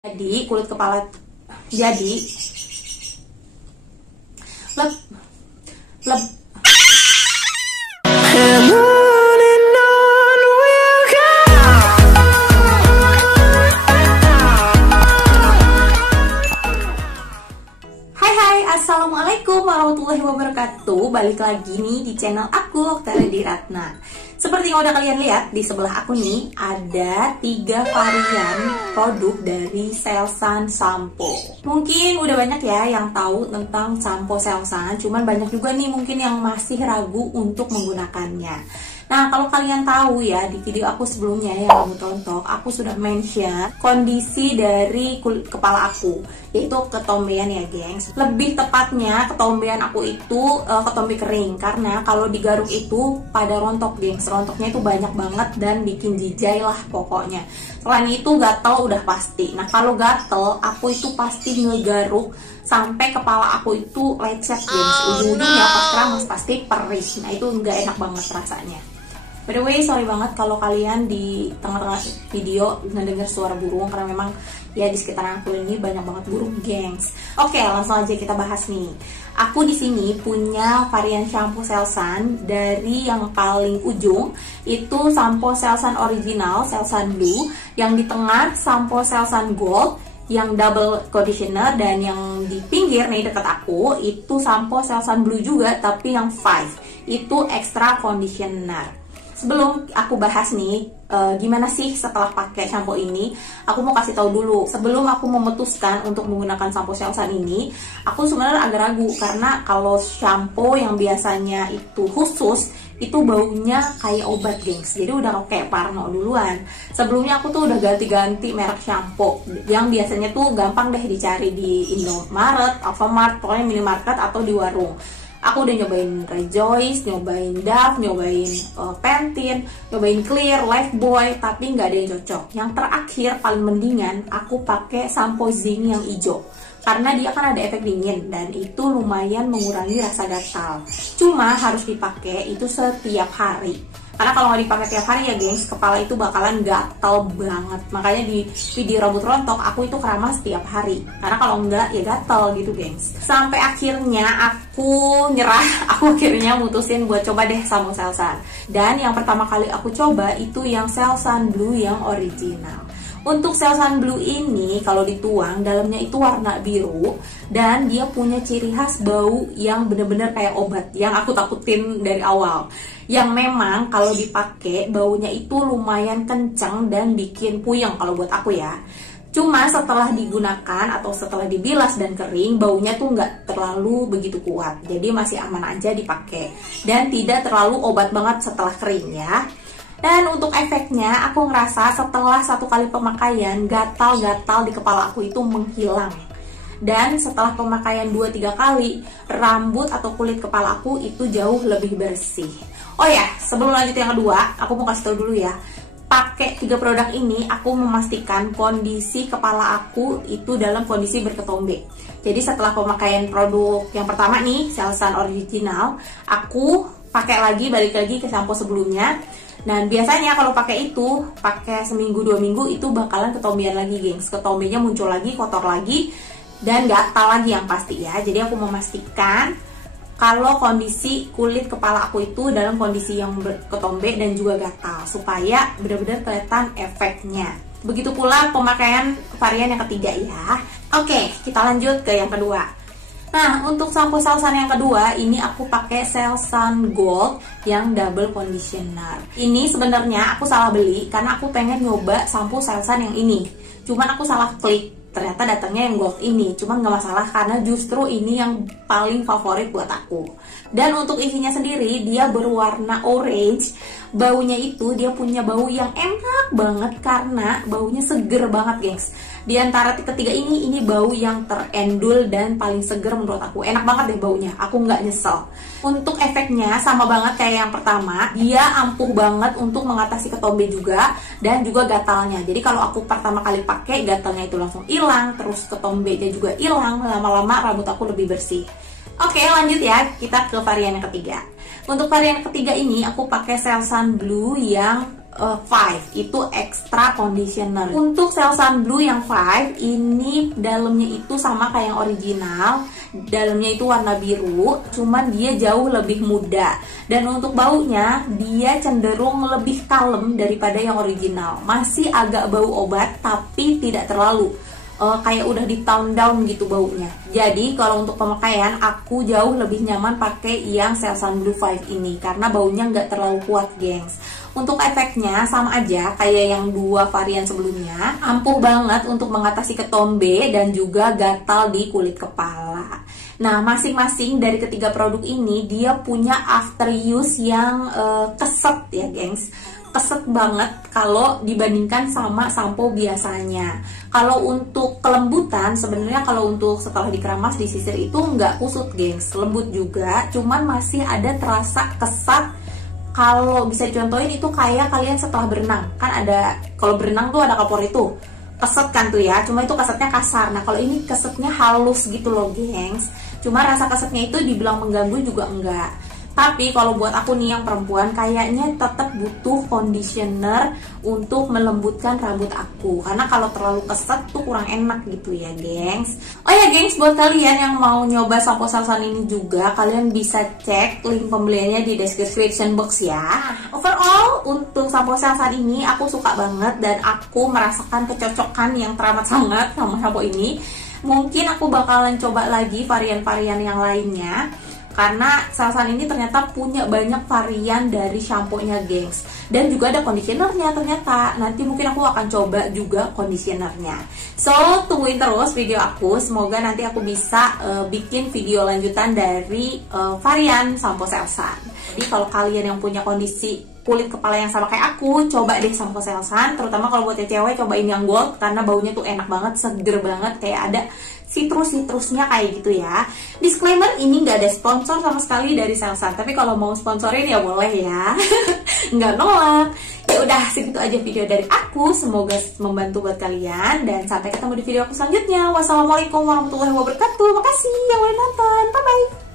Jadi kulit kepala jadi leb leb Assalamualaikum warahmatullahi wabarakatuh. Balik lagi nih di channel aku, Oktara Diratna. Seperti yang udah kalian lihat di sebelah aku nih, ada 3 varian produk dari Selsun Shampoo. Mungkin udah banyak ya yang tahu tentang shampoo Selsun, cuman banyak juga nih mungkin yang masih ragu untuk menggunakannya. Nah, kalau kalian tahu ya, di video aku sebelumnya yang kamu tonton, aku sudah mention kondisi dari kulit kepala aku, yaitu ketombean ya, gengs. Lebih tepatnya, ketombean aku itu ketombe kering, karena kalau digaruk itu pada rontok, gengs. Rontoknya itu banyak banget dan bikin jijai lah pokoknya. Selain itu, gatel udah pasti. Nah, kalau gatel, aku itu pasti ngegaruk sampai kepala aku itu lecet, gengs. Ujung-ujungnya pas keramas pasti perih. Nah, itu nggak enak banget rasanya. By the way, sorry banget kalau kalian di tengah-tengah video ngedenger suara burung, karena memang ya di sekitaran aku ini banyak banget burung, gengs. Oke, langsung aja kita bahas nih. Aku di sini punya varian shampoo Selsun dari yang paling ujung itu shampoo Selsun original, Selsun Blue, yang di tengah shampoo Selsun Gold yang double conditioner, dan yang di pinggir nih dekat aku itu shampoo Selsun Blue juga tapi yang 5 itu extra conditioner. Sebelum aku bahas nih gimana sih setelah pakai shampoo ini, aku mau kasih tahu dulu. Sebelum aku memutuskan untuk menggunakan shampoo Selsun ini, aku sebenarnya agak ragu karena kalau shampoo yang biasanya itu khusus itu baunya kayak obat, gengs. Jadi udah kayak parno duluan. Sebelumnya aku tuh udah ganti-ganti merek shampoo yang biasanya tuh gampang deh dicari di Indomaret, Alfamart, pokoknya minimarket atau di warung. Aku udah nyobain Rejoice, nyobain Dove, nyobain Pantene, nyobain Clear, Lifebuoy, tapi nggak ada yang cocok. Yang terakhir paling mendingan aku pakai sampo zinc yang hijau, karena dia kan ada efek dingin dan itu lumayan mengurangi rasa gatal. Cuma harus dipakai itu setiap hari. Karena kalau nggak dipakai tiap hari ya, gengs, kepala itu bakalan gatal banget. Makanya di video rambut rontok aku itu keramas setiap hari. Karena kalau enggak ya gatal gitu, gengs. Sampai akhirnya aku nyerah. Aku akhirnya mutusin buat coba deh shampoo Selsun. Dan yang pertama kali aku coba itu yang Selsun Blue yang original. Untuk Selsun Blue ini kalau dituang dalamnya itu warna biru dan dia punya ciri khas bau yang bener-bener kayak obat yang aku takutin dari awal. Yang memang kalau dipakai baunya itu lumayan kenceng dan bikin puyeng kalau buat aku ya. Cuma setelah digunakan atau setelah dibilas dan kering, baunya tuh nggak terlalu begitu kuat. Jadi masih aman aja dipakai dan tidak terlalu obat banget setelah kering ya. Dan untuk efeknya, aku ngerasa setelah 1 kali pemakaian, gatal-gatal di kepala aku itu menghilang. Dan setelah pemakaian 2-3 kali, rambut atau kulit kepala aku itu jauh lebih bersih. Oh ya, sebelum lanjut yang kedua, aku mau kasih tau dulu ya. Pakai 3 produk ini, aku memastikan kondisi kepala aku itu dalam kondisi berketombe. Jadi setelah pemakaian produk yang pertama nih, Selsun Original, aku balik lagi ke shampoo sebelumnya. Dan biasanya kalau pakai seminggu 2 minggu itu bakalan ketombean lagi, gengs. Ketombenya muncul lagi, kotor lagi, dan gatal lagi yang pasti ya. Jadi aku memastikan kalau kondisi kulit kepala aku itu dalam kondisi yang ketombe dan juga gatal, supaya benar-benar kelihatan efeknya. Begitu pula pemakaian varian yang ketiga ya. Oke, kita lanjut ke yang kedua. Nah, untuk shampoo Selsun yang kedua, ini aku pakai Selsun Gold yang double conditioner. Ini sebenarnya aku salah beli karena aku pengen nyoba shampoo Selsun yang ini. Cuman aku salah klik. Ternyata datangnya yang gold ini, cuma nggak masalah karena justru ini yang paling favorit buat aku. Dan untuk isinya sendiri, dia berwarna orange. Baunya itu dia punya bau yang enak banget karena baunya seger banget, gengs. Di antara ketiga ini bau yang terendul dan paling seger menurut aku. Enak banget deh baunya, aku nggak nyesel. Untuk efeknya sama banget kayak yang pertama, dia ampuh banget untuk mengatasi ketombe juga dan juga gatalnya. Jadi kalau aku pertama kali pakai, gatalnya itu langsung hilang, terus ketombenya juga hilang, lama-lama rambut aku lebih bersih. Oke, lanjut ya, kita ke varian yang ketiga. Untuk varian ketiga ini aku pakai Selsun Blue yang 5 itu extra conditioner. Untuk Selsun Blue yang 5 ini dalamnya itu sama kayak yang original, dalamnya itu warna biru, cuman dia jauh lebih muda. Dan untuk baunya dia cenderung lebih kalem daripada yang original. Masih agak bau obat tapi tidak terlalu kayak udah di tone down gitu baunya. Jadi kalau untuk pemakaian aku jauh lebih nyaman pakai yang Selsun Blue 5 ini karena baunya nggak terlalu kuat, gengs. Untuk efeknya sama aja kayak yang dua varian sebelumnya, ampuh banget untuk mengatasi ketombe dan juga gatal di kulit kepala. Nah, masing-masing dari ketiga produk ini dia punya after use yang keset ya, gengs. Keset banget kalau dibandingkan sama sampo biasanya. Kalau untuk kelembutan, sebenarnya kalau untuk setelah dikeramas disisir itu nggak kusut, gengs, lembut juga, cuman masih ada terasa kesat. Kalau bisa dicontohin itu kayak kalian setelah berenang, kan ada, kalau berenang tuh ada kapur itu keset kan tuh ya, cuma itu kesetnya kasar. Nah kalau ini kesetnya halus gitu loh, gengs. Cuma rasa kesetnya itu dibilang mengganggu juga enggak. Tapi kalau buat aku nih yang perempuan, kayaknya tetap butuh conditioner untuk melembutkan rambut aku. Karena kalau terlalu keset tuh kurang enak gitu ya, gengs. Oh ya, gengs, buat kalian yang mau nyoba sampo Selsun ini juga, kalian bisa cek link pembeliannya di description box ya. Overall, untuk sampo Selsun ini aku suka banget dan aku merasakan kecocokan yang teramat sangat sama sampo ini. Mungkin aku bakalan coba lagi varian-varian yang lainnya. Karena Selsun ini ternyata punya banyak varian dari shampoo-nya, gengs. Dan juga ada conditionernya ternyata. Nanti mungkin aku akan coba juga conditionernya. So, tungguin terus video aku. Semoga nanti aku bisa bikin video lanjutan dari varian sampo Selsun. Jadi kalau kalian yang punya kondisi kulit kepala yang sama kayak aku, coba deh sampo Selsun. Terutama kalau buat cewek, cobain yang gold. Karena baunya tuh enak banget, seger banget. Kayak ada citrusnya kayak gitu ya. Disclaimer, ini nggak ada sponsor sama sekali dari Selsun, tapi kalau mau sponsorin ya boleh ya. Nggak nolak. Ya udah, segitu aja video dari aku. Semoga membantu buat kalian dan sampai ketemu di video aku selanjutnya. Wassalamualaikum warahmatullahi wabarakatuh. Makasih yang udah nonton. Bye bye.